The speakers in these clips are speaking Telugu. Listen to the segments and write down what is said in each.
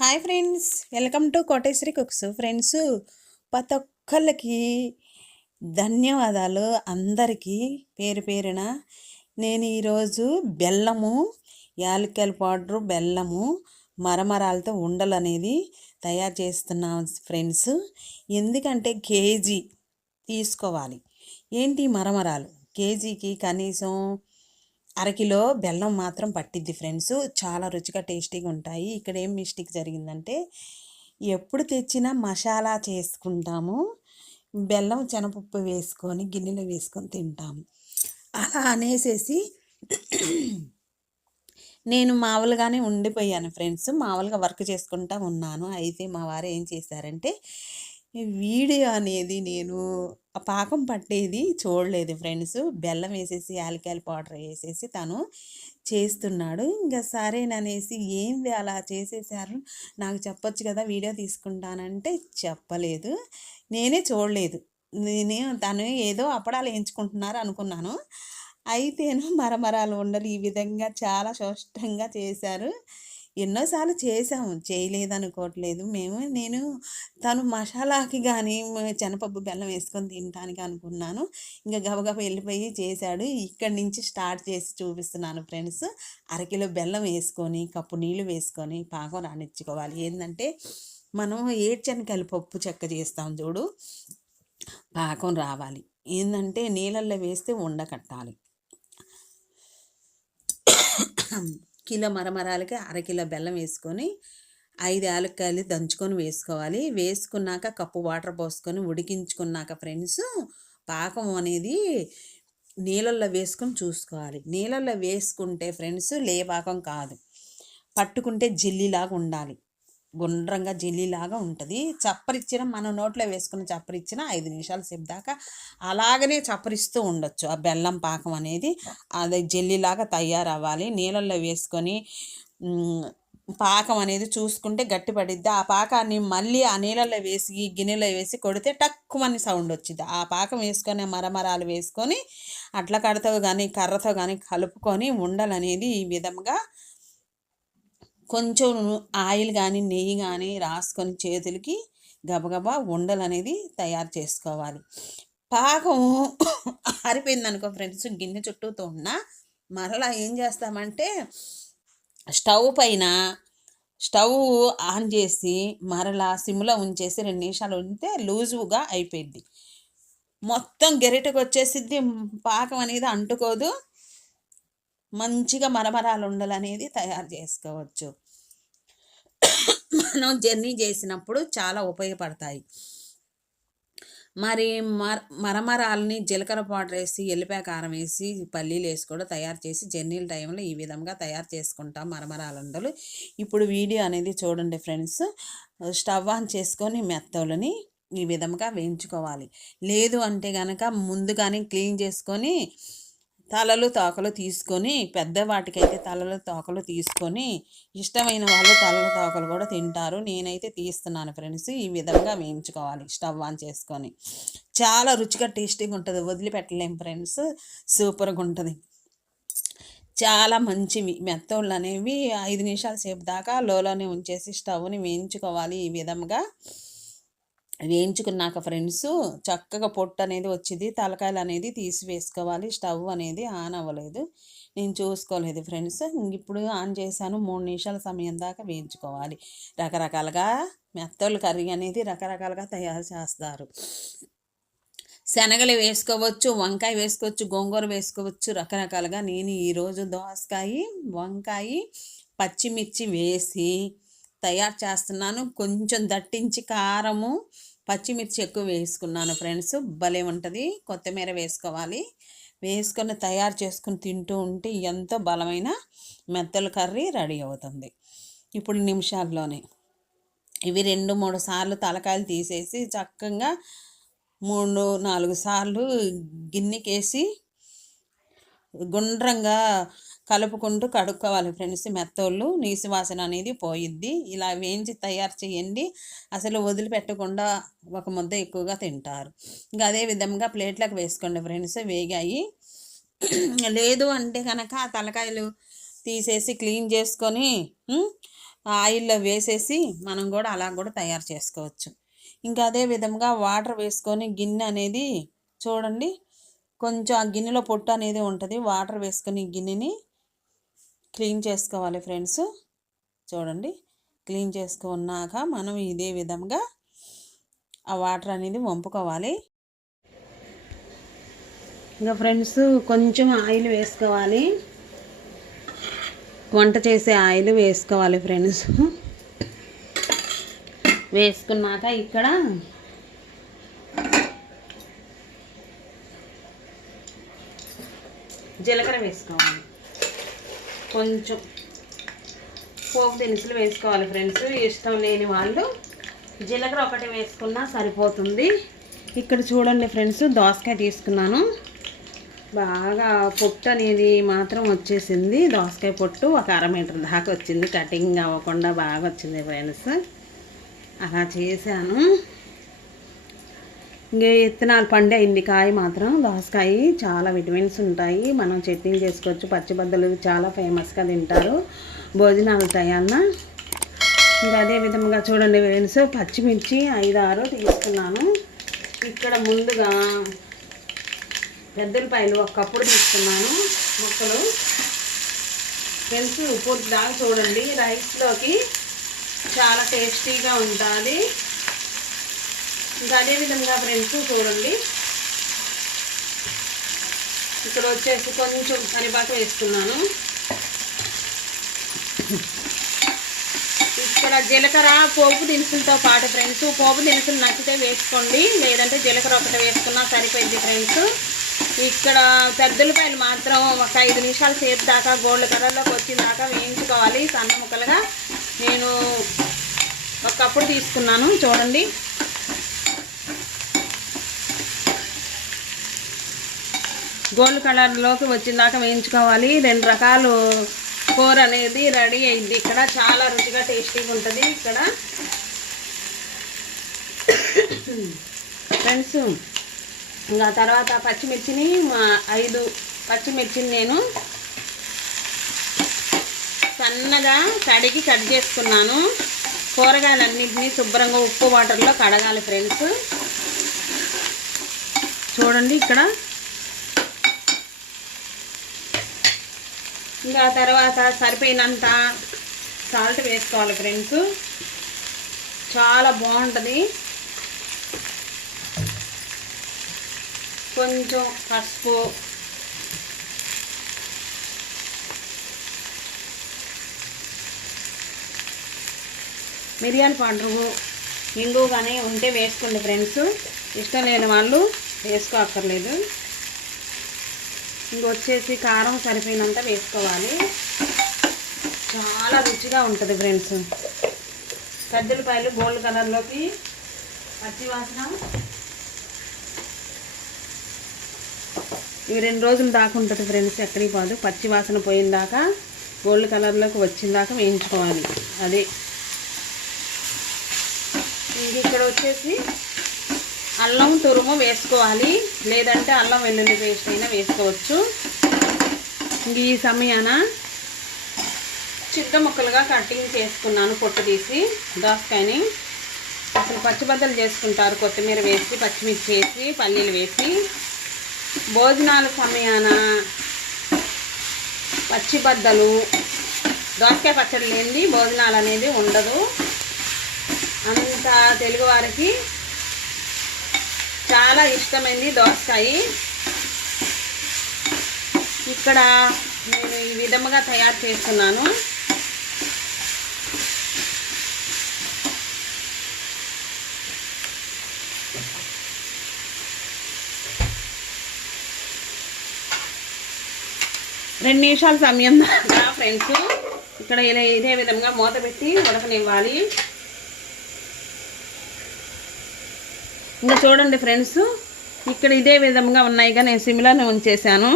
Hi friends welcome to Koteswari cooks. Friends ప్రతి ఒక్కళ్ళకి ధన్యవాదాలు. అందరికీ పేరు పేరున నేను ఈరోజు బెల్లము యాలక్కల పౌడరు బెల్లము మరమరాలతో ఉండలు అనేది తయారు చేస్తున్నాం ఫ్రెండ్స్. ఎందుకంటే కేజీ తీసుకోవాలి. ఏంటి మరమరాలు? కేజీకి కనీసం అరకిలో బెల్లం మాత్రం పట్టిద్ది ఫ్రెండ్స్. చాలా రుచిగా టేస్టీగా ఉంటాయి. ఇక్కడ ఏం మిస్టేక్ జరిగిందంటే ఎప్పుడు తెచ్చినా మసాలా చేసుకుంటాము. బెల్లం శనపప్పు వేసుకొని గిన్నెలో వేసుకొని తింటాము. అలా అనేసేసి నేను మామూలుగానే ఉండిపోయాను ఫ్రెండ్స్. మామూలుగా వర్క్ చేసుకుంటా ఉన్నాను. అయితే మా వారు ఏం చేశారంటే వీడియో అనేది నేను ఆ పాకం పట్టేది చూడలేదు ఫ్రెండ్స్. బెల్లం వేసేసి యాలకాయల పౌడర్ వేసేసి తను చేస్తున్నాడు. ఇంకా సరేననేసి ఏంది అలా చేసేసారు? నాకు చెప్పొచ్చు కదా వీడియో తీసుకుంటానంటే చెప్పలేదు. నేనే చూడలేదు. నేను తను ఏదో అప్పడాలు వేయించుకుంటున్నారు అనుకున్నాను. అయితేను మరమరాలు ఉండలు ఈ విధంగా చాలా స్పష్టంగా చేశారు. ఎన్నోసార్లు చేసాము చేయలేదనుకోవట్లేదు. మేము నేను తను మసాలాకి కానీ శనపప్పు బెల్లం వేసుకొని తినడానికి అనుకున్నాను. ఇంకా గబగబ వెళ్ళిపోయి చేశాడు. ఇక్కడి నుంచి స్టార్ట్ చేసి చూపిస్తున్నాను ఫ్రెండ్స్. అరకిలో బెల్లం వేసుకొని కప్పు నీళ్ళు వేసుకొని పాకం రానిచ్చుకోవాలి. ఏంటంటే మనం ఏడ్చనకాయలు పప్పు చెక్క చేస్తాం చూడు పాకం రావాలి. ఏంటంటే నీళ్ళల్లో వేస్తే ఉండకట్టాలి కిలో మరమరాలకి అరకిలో బెల్లం వేసుకొని ఐదు యాలక్కాయలు దంచుకొని వేసుకోవాలి. వేసుకున్నాక కప్పు వాటర్ పోసుకొని ఉడికించుకున్నాక ఫ్రెండ్స్ పాకం అనేది నీళ్ళల్లో వేసుకొని చూసుకోవాలి. నీళ్ళల్లో వేసుకుంటే ఫ్రెండ్స్ లేపాకం కాదు. పట్టుకుంటే జెల్లీలాగా ఉండాలి. గుండ్రంగా జెల్లీలాగా ఉంటుంది. చప్పరిచ్చిన మన నోట్లో వేసుకున్న చప్పరిచ్చిన ఐదు నిమిషాల సేపు దాకా అలాగనే చప్పరిస్తూ ఉండొచ్చు. ఆ బెల్లం పాకం అనేది అది జెల్లీలాగా తయారవ్వాలి. నీళ్ళల్లో వేసుకొని పాకం అనేది చూసుకుంటే గట్టి పడిద్ది. ఆ పాకాన్ని మళ్ళీ ఆ నీళ్ళల్లో వేసి గిన్నెలో వేసి కొడితే టక్కుమని సౌండ్ వచ్చింది ఆ పాకం వేసుకొని మరమరాలు వేసుకొని అట్ల కడతో కానీ కర్రతో కానీ కలుపుకొని ఉండలు అనేది ఈ విధంగా కొంచెం ఆయిల్ కానీ నెయ్యి కానీ రాసుకొని చేతులకి గబగబా ఉండలు అనేది తయారు చేసుకోవాలి. పాకం ఆరిపోయింది అనుకో ఫ్రెండ్స్ గిన్నె చుట్టూతో ఉన్న మరలా ఏం చేస్తామంటే స్టవ్ పైన స్టవ్ ఆన్ చేసి మరలా సిమ్లో ఉంచేసి రెండు నిమిషాలు ఉంటే లూజుగా అయిపోయింది మొత్తం గెరిటకు వచ్చేసిద్ది. పాకం అనేది అంటుకోదు. మంచిగా మరమరాలు ఉండలు అనేది తయారు చేసుకోవచ్చు. మనం జర్నీ చేసినప్పుడు చాలా ఉపయోగపడతాయి. మరి మర మరమరాలని జీలకర్ర పౌడర్ వేసి ఎల్లిపాయ కారం వేసి పల్లీలు వేసి కూడా తయారు చేసి జర్నీల టైంలో ఈ విధంగా తయారు చేసుకుంటాం మరమరాలండలు ఇప్పుడు వీడియో అనేది చూడండి ఫ్రెండ్స్. స్టవ్ ఆన్ చేసుకొని మెత్తలని ఈ విధంగా వేయించుకోవాలి. లేదు అంటే కనుక ముందుగానే క్లీన్ చేసుకొని తలలు తోకలు తీసుకొని పెద్ద వాటికైతే తలలు తోకలు తీసుకొని ఇష్టమైన వాళ్ళు తలలు తోకలు కూడా తింటారు. నేనైతే తీస్తున్నాను ఫ్రెండ్స్. ఈ విధంగా వేయించుకోవాలి స్టవ్ ఆన్ చేసుకొని. చాలా రుచిగా టేస్టీగా ఉంటుంది. వదిలిపెట్టలేం ఫ్రెండ్స్. సూపర్గా ఉంటుంది. చాలా మంచివి. మెత్తళ్ళు అనేవి ఐదు నిమిషాల సేపు దాకా లోలోనే ఉంచేసి స్టవ్ని వేయించుకోవాలి ఈ విధంగా. వేయించుకున్నాక ఫ్రెండ్స్ చక్కగా పొట్టు అనేది వచ్చింది తలకాయలు అనేది తీసి వేసుకోవాలి స్టవ్ అనేది ఆన్ అవ్వలేదు. నేను చూసుకోలేదు ఫ్రెండ్స్. ఇప్పుడు ఆన్ చేశాను మూడు నిమిషాల సమయం దాకా వేయించుకోవాలి. రకరకాలుగా మెత్తలు కర్రీ అనేది రకరకాలుగా తయారు చేస్తారు. శనగలు వేసుకోవచ్చు వంకాయ వేసుకోవచ్చు గోంగూర వేసుకోవచ్చు రకరకాలుగా నేను ఈరోజు దోసకాయ వంకాయ పచ్చిమిర్చి వేసి తయారు చేస్తున్నాను. కొంచెం దట్టించి కారము పచ్చిమిర్చి ఎక్కువ వేసుకున్నాను ఫ్రెండ్స్. భలే ఉంటుంది. కొత్తిమీర వేసుకోవాలి. వేసుకొని తయారు చేసుకుని తింటూ ఉంటే ఎంతో బలమైన మెత్తల కర్రీ రెడీ అవుతుంది. ఇప్పుడు నిమిషాల్లోనే. ఇవి రెండు మూడు సార్లు తలకాయలు తీసేసి చక్కగా మూడు నాలుగు సార్లు గిన్నెకేసి గుండ్రంగా కలుపుకుంటూ కడుక్కోవాలి ఫ్రెండ్స్. మెత్తోళ్ళు నీసు వాసన అనేది పోయిద్ది. ఇలా వేయించి తయారు చేయండి. అసలు వదిలిపెట్టకుండా ఒక ముద్ద ఎక్కువగా తింటారు. ఇంకా అదే విధంగా ప్లేట్లకు వేసుకోండి ఫ్రెండ్స్. వేగాయి. లేదు అంటే కనుక తలకాయలు తీసేసి క్లీన్ చేసుకొని ఆయిల్లో వేసేసి మనం కూడా అలా కూడా తయారు చేసుకోవచ్చు. ఇంకా అదే విధంగా వాటర్ వేసుకొని గిన్నె అనేది చూడండి. కొంచెం ఆ గిన్నెలో పొట్టు అనేది ఉంటుంది. వాటర్ వేసుకొని గిన్నెని క్లీన్ చేసుకోవాలి ఫ్రెండ్స్. చూడండి క్లీన్ చేసుకున్నాక మనం ఇదే విధంగా ఆ వాటర్ అనేది వంపుకోవాలి. ఇంకా ఫ్రెండ్స్ కొంచెం ఆయిల్ వేసుకోవాలి. వంట చేసే ఆయిల్ వేసుకోవాలి ఫ్రెండ్స్. వేసుకున్నాక ఇక్కడ జీలకర్ర వేసుకోవాలి. కొంచెం పోపు దినుసులు వేసుకోవాలి ఫ్రెండ్స్. ఇష్టం లేని వాళ్ళు జీలకర్ర ఒకటి వేసుకున్నా సరిపోతుంది. ఇక్కడ చూడండి ఫ్రెండ్స్ దోసకాయ తీసుకున్నాను. బాగా పొట్టు అనేది మాత్రం వచ్చేసింది. దోసకాయ పొట్టు ఒక అర మీటర్ దాకా వచ్చింది. కటింగ్ అవ్వకుండా బాగా వచ్చింది ఫ్రెండ్స్. అలా చేశాను. ఇంకే విత్తనాలు పండే అయింది కాయ మాత్రం దోసకాయ చాలా విటమిన్స్ ఉంటాయి. మనం చట్నీ చేసుకోవచ్చు. పచ్చిబద్దలు చాలా ఫేమస్గా తింటారు. భోజనాలు తయాన్న ఇంకా అదే విధంగా చూడండి ఫ్రెండ్స్ పచ్చిమిర్చి ఐదు ఆరు తీసుకున్నాను. ఇక్కడ ముందుగా పెద్దలపాయలు ఒక ఒకప్పుడు తీసుకున్నాను. ముక్కలు. ఫ్రెండ్స్ ఉప్పు దాకా చూడండి. రైస్లోకి చాలా టేస్టీగా ఉంటుంది. ఇంకా అదే విధంగా ఫ్రెండ్స్ చూడండి. ఇక్కడ వచ్చేసి కొంచెం కరివేపాకు వేసుకున్నాను. ఇక్కడ జీలకర్ర పోపు దినుసులతో పాటు ఫ్రెండ్స్ పోపు దినుసులు నచ్చితే వేసుకోండి. లేదంటే జీలకర్ర ఒకటి వేసుకున్నా సరిపోయింది ఫ్రెండ్స్. ఇక్కడ పెద్దలపాయలు మాత్రం ఒక ఐదు నిమిషాలు సేపు దాకా గోల్డ్ కలర్లోకి వచ్చిన దాకా వేయించుకోవాలి. సన్న ముక్కలుగా నేను ఒకప్పుడు తీసుకున్నాను. చూడండి. గోల్డ్ కలర్లోకి వచ్చిన దాకా వేయించుకోవాలి. రెండు రకాలు కూర అనేది రెడీ అయింది. ఇక్కడ చాలా రుచిగా టేస్టీగా ఉంటుంది ఇక్కడ. ఫ్రెండ్స్ ఇంకా తర్వాత పచ్చిమిర్చిని మా ఐదు పచ్చిమిర్చిని నేను సన్నగా కడిగి కట్ చేసుకున్నాను. కూరగాయలన్నింటినీ శుభ్రంగా ఉప్పు వాటర్లో కడగాలి ఫ్రెండ్స్. చూడండి ఇక్కడ. ఇంకా తర్వాత సరిపోయినంత సాల్ట్ వేసుకోవాలి ఫ్రెండ్స్. చాలా బాగుంటుంది. కొంచెం పసుపు. మిరియాల పౌడరు ఇంగు కానీ ఉంటే వేసుకోండి ఫ్రెండ్స్. ఇష్టం లేని వాళ్ళు ఇంకొచ్చేసి కారం సరిపోయినంత వేసుకోవాలి. చాలా రుచిగా ఉంటుంది ఫ్రెండ్స్. కద్దెలపాయలు గోల్డ్ కలర్లోకి పచ్చి వాసన. ఇవి రెండు రోజులు దాకా ఉంటుంది ఫ్రెండ్స్ ఎక్కడికి పోదు. పచ్చి వాసన పోయిన దాకా గోల్డ్ కలర్లోకి వచ్చిన దాకా వేయించుకోవాలి. అదే. ఇంక ఇక్కడ వచ్చేసి అల్లం తురుము వేసుకోవాలి. లేదంటే అల్లం వెల్లుల్లి పేస్ట్ అయినా వేసుకోవచ్చు. ఇంక ఈ సమయాన చిక్క ముక్కలుగా కటింగ్ చేసుకున్నాను పొట్టు తీసి దోసకాయని. అసలు పచ్చిబద్దలు చేసుకుంటారు కొత్తిమీర వేసి పచ్చిమిర్చి వేసి పల్లీలు వేసి. భోజనాల సమయాన పచ్చిబద్దలు దోసకాయ పచ్చడి లేనిది భోజనాలు అనేది ఉండదు. అంత తెలుగు వారికి చాలా ఇష్టమైంది దోసకాయ. ఇక్కడ నేను ఈ విధముగా తయారు చేస్తున్నాను. రెండు నిమిషాల సమయం ఫ్రెండ్స్. ఇక్కడ ఇలా ఇదే విధంగా మూత పెట్టి ఉడకనివ్వాలి. ఇంకా చూడండి ఫ్రెండ్స్ ఇక్కడ ఇదే విధంగా ఉన్నాయిగా నేను సిమిలానే ఉంచేసాను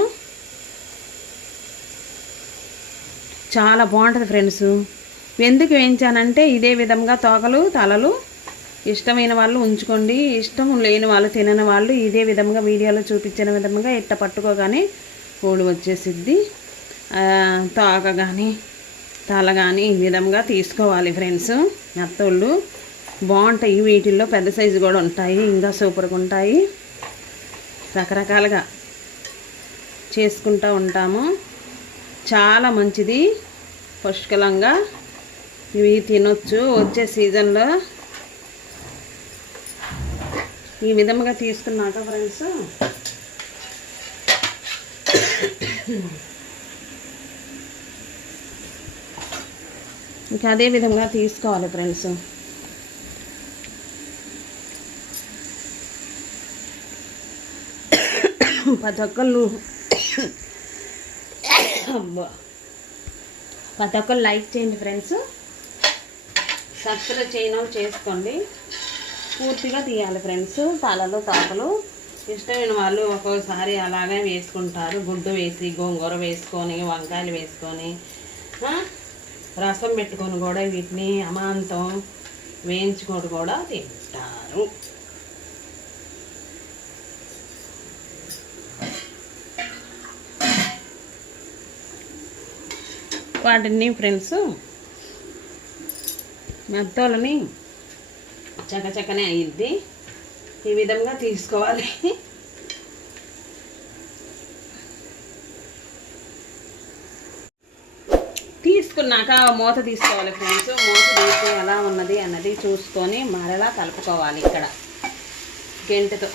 చాలా బాగుంటుంది ఫ్రెండ్స్. ఎందుకు వేయించానంటే ఇదే విధంగా తోకలు తలలు ఇష్టమైన వాళ్ళు ఉంచుకోండి. ఇష్టం లేని వాళ్ళు తినని వాళ్ళు ఇదే విధంగా వీడియోలో చూపించిన విధంగా ఇట్ట పట్టుకోగానే కోడి వచ్చేసిద్ది. తోక కానీ తల కానీ ఈ విధంగా తీసుకోవాలి ఫ్రెండ్స్. మెత్తోళ్ళు. బాగుంటాయి. వీటిల్లో పెద్ద సైజు కూడా ఉంటాయి. ఇంకా సూపర్గా ఉంటాయి. రకరకాలుగా చేసుకుంటూ ఉంటాము. చాలా మంచిది. పుష్కలంగా ఇవి తినొచ్చు. వచ్చే సీజన్లో ఈ విధంగా తీసుకున్నాక ఫ్రెండ్స్ ఇంకా అదే విధంగా తీసుకోవాలి ఫ్రెండ్స్. ప్రతి ఒక్కళ్ళు అబ్బా. ప్రతి ఒక్కరు లైక్ చేయండి ఫ్రెండ్స్. సబ్స్క్రైబ్ చేయని చేసుకోండి. పూర్తిగా తీయాలి ఫ్రెండ్స్. తలలో తాతలు ఇష్టమైన వాళ్ళు ఒక్కోసారి అలాగే వేసుకుంటారు. గుడ్డు వేసి గోంగూర వేసుకొని వంకాయలు వేసుకొని రసం పెట్టుకొని కూడా వీటిని అమాంతం వేయించుకొని కూడా తింటారు. వాటిని ఫ్రెండ్స్. మెత్తలని చకచకనే అయ్యిద్ది ఈ విధంగా తీసుకోవాలి. తీసుకున్నాక మూత తీసుకోవాలి ఫ్రెండ్స్. మూత తీసి ఎలా ఉన్నది అన్నది చూసుకొని మరలా కలుపుకోవాలి ఇక్కడ. గెంటతో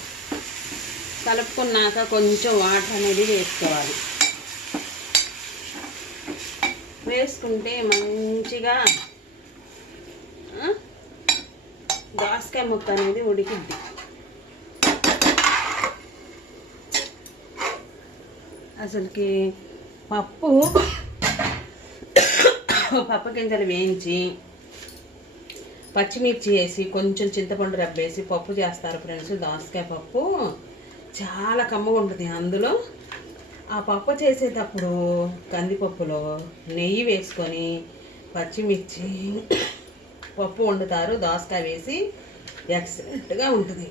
కలుపుకున్నాక కొంచెం వాటర్ అనేది వేసుకోవాలి. వేసుకుంటే మంచిగా దోసకాయ ముక్క అనేది ఉడికిద్ది. అసలుకి పప్పు పప్పు గింజలు వేయించి పచ్చిమిర్చి వేసి కొంచెం చింతపండు రబ్బేసి పప్పు చేస్తారు ఫ్రెండ్స్ దోసకాయ పప్పు. చాలా కమ్మగా ఉంటుంది అందులో. ఆ పప్పు చేసేటప్పుడు కందిపప్పులో నెయ్యి వేసుకొని పచ్చిమిర్చి పప్పు వండుతారు. దోసకాయ వేసి ఎక్సలెంట్గా ఉంటుంది.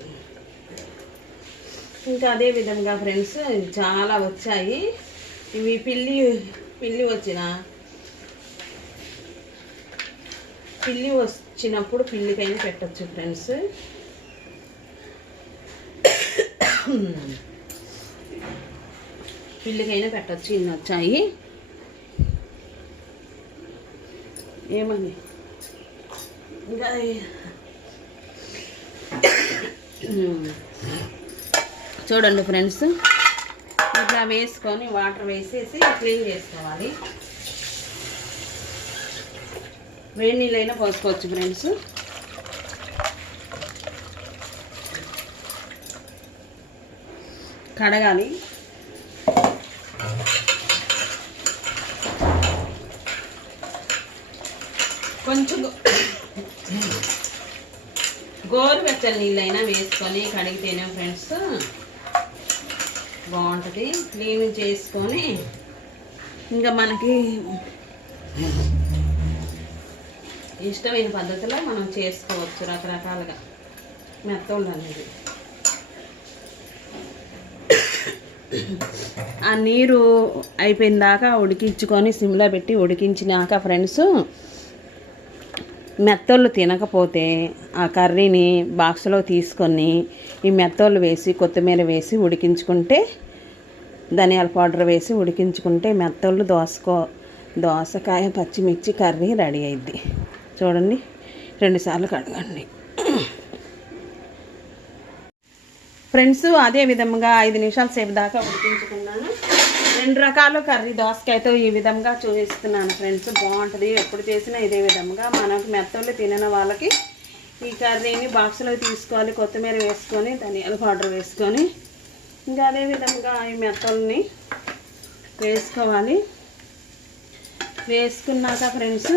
ఇంకా అదే విధంగా ఫ్రెండ్స్ చాలా వచ్చాయి. ఇవి పిల్లి పిల్లి వచ్చిన పిల్లి వచ్చినప్పుడు పిల్లికైనా పెట్టచ్చు ఫ్రెండ్స్. పిల్లికైనా పెట్టచ్చు ఇన్ని వచ్చాయి. ఏమని ఇంకా చూడండి ఫ్రెండ్స్. ఇట్లా వేసుకొని వాటర్ వేసేసి క్లీన్ చేసుకోవాలి. వేడి నీళ్ళైనా పోసుకోవచ్చు ఫ్రెండ్స్. కడగాలి కొంచెం గో- లీటర్ నీళ్ళైనా వేసుకొని కడిగితేనే ఫ్రెండ్స్ బాగుంటుంది. క్లీన్ చేసుకొని ఇంకా మనకి ఇష్టమైన పద్ధతిలో మనం చేసుకోవచ్చు రకరకాలుగా. మెత్త అనేది ఆ నీరు అయిపోయిన దాకా ఉడికించుకొని సిమ్లో పెట్టి ఉడికించినాక ఫ్రెండ్స్ మెత్తోళ్ళు తినకపోతే ఆ కర్రీని బాక్స్లో తీసుకొని ఈ మెత్తోళ్ళు వేసి కొత్తిమీర వేసి ఉడికించుకుంటే ధనియాల పౌడర్ వేసి ఉడికించుకుంటే మెత్తోళ్ళు దోసకో దోసకాయ పచ్చిమిర్చి కర్రీ రెడీ అయింది చూడండి రెండుసార్లు కడగండి. ఫ్రెండ్స్ అదే విధంగా ఐదు నిమిషాల సేపు దాకా ఉడికించుకున్నాను. రెండు రకాల కర్రీ దోసకాయతో ఈ విధంగా చూపిస్తున్నాను ఫ్రెండ్స్. బాగుంటుంది. ఎప్పుడు చేసినా ఇదే విధంగా మనకు మెత్తలు తినని వాళ్ళకి ఈ కర్రీని బాక్స్లో తీసుకోవాలి కొత్తిమీర వేసుకొని ధనియాల పౌడర్ వేసుకొని ఇంకా అదే విధంగా ఈ మెత్తల్ని వేసుకోవాలి. వేసుకున్నాక ఫ్రెండ్స్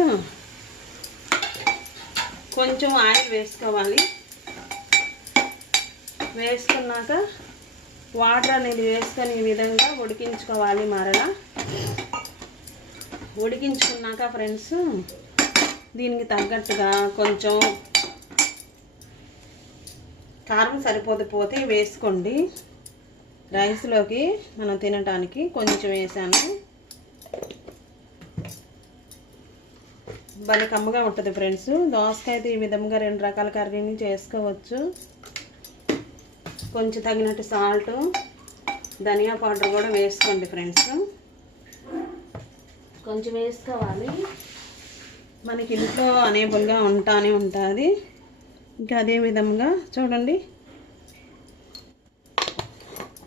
కొంచెం ఆయిల్ వేసుకోవాలి. వేసుకున్నాక వాటర్ అనేది వేసుకొని ఈ విధంగా ఉడికించుకోవాలి మరలా. ఉడికించుకున్నాక ఫ్రెండ్స్ దీనికి తగ్గట్టుగా కొంచెం కారం సరిపోతే వేసుకోండి. రైస్లోకి మనం తినటానికి కొంచెం వేసాను. భలే కమ్మగా ఉంటుంది ఫ్రెండ్స్. దోసకాయ అయితే ఈ విధంగా రెండు రకాల కర్రీని చేసుకోవచ్చు. కొంచెం తగినట్టు సాల్ట్ ధనియా పౌడర్ కూడా వేసుకోండి ఫ్రెండ్స్. కొంచెం వేసుకోవాలి. మనకి ఇంట్లో అనేబుల్గా ఉంటానే ఉంటుంది. ఇంకా అదే విధంగా చూడండి.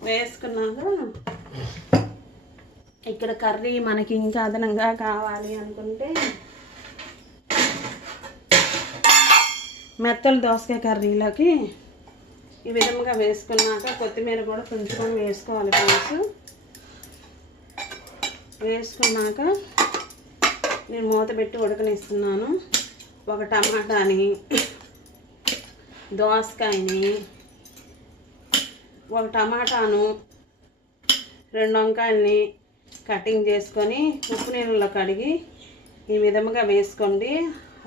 వేసుకున్నాక ఇక్కడ కర్రీ మనకి ఇంకా అదనంగా కావాలి అనుకుంటే మెత్తలు దోసకాయ కర్రీలోకి ఈ విధంగా వేసుకున్నాక కొత్తిమీర కూడా తుంచుకొని వేసుకోవాలి ఫ్రెండ్స్. వేసుకున్నాక నేను మూత పెట్టి ఉడకనిస్తున్నాను. ఒక టమాటాని దోసకాయని ఒక టమాటాను రెండు వంకాయల్ని కటింగ్ చేసుకొని ఉప్పు నీళ్ళలో కడిగి ఈ విధముగా వేసుకోండి.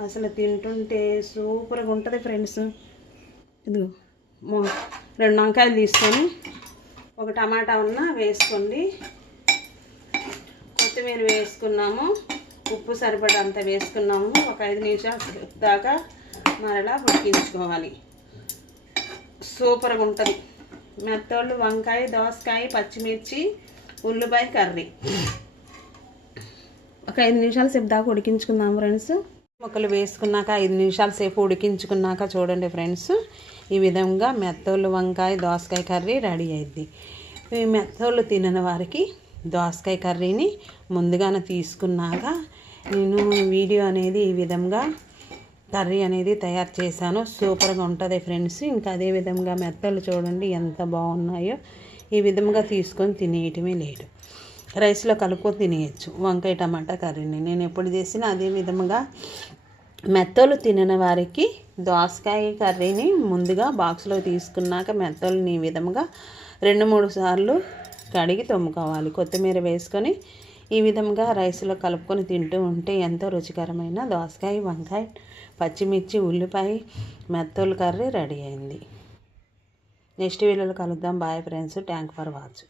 అసలు తింటుంటే సూపర్గా ఉంటుంది ఫ్రెండ్స్. ఇది రెండు వంకాయలు తీసుకొని ఒక టమాటా ఉన్న వేసుకోండి. కొత్తిమీర వేసుకున్నాము. ఉప్పు సరిపడంత వేసుకున్నాము. ఒక ఐదు నిమిషాలు దాకా మరలా ఉడికించుకోవాలి. సూపర్గా ఉంటుంది. మెత్తోళ్ళు వంకాయ దోసకాయ పచ్చిమిర్చి ఉల్లిపాయ కర్రీ. ఒక ఐదు నిమిషాల సేపు దాకా ఉడికించుకుందాం ఫ్రెండ్స్. ముక్కలు వేసుకున్నాక ఐదు నిమిషాల సేపు ఉడికించుకున్నాక చూడండి ఫ్రెండ్స్. ఈ విధంగా మెత్తోళ్ళు వంకాయ దోసకాయ కర్రీ రెడీ అయింది ఈ మెత్తోళ్ళు తినని వారికి దోసకాయ కర్రీని ముందుగానే తీసుకున్నాక నేను వీడియో అనేది ఈ విధంగా కర్రీ అనేది తయారు చేశాను. సూపర్గా ఉంటుంది ఫ్రెండ్స్. ఇంకా అదే విధంగా మెత్తలు చూడండి ఎంత బాగున్నాయో. ఈ విధంగా తీసుకొని తినేయటమే లేదు. రైస్లో కలుపుకొని తినేయచ్చు వంకాయ టమాటా కర్రీని. నేను ఎప్పుడు చేసినా అదే విధంగా మెత్తలు తినని వారికి దోసకాయ కర్రీని ముందుగా బాక్స్లో తీసుకున్నాక మెత్తలని ఈ విధంగా రెండు మూడు సార్లు కడిగి తొమ్ముకోవాలి. కొత్తిమీర వేసుకొని ఈ విధంగా రైస్లో కలుపుకొని తింటూ ఉంటే ఎంతో రుచికరమైన దోసకాయ వంకాయ పచ్చిమిర్చి ఉల్లిపాయ మెత్తలు కర్రీ రెడీ అయింది. నెక్స్ట్ వీడియోలో కలుద్దాం. Bye friends. Thank for watch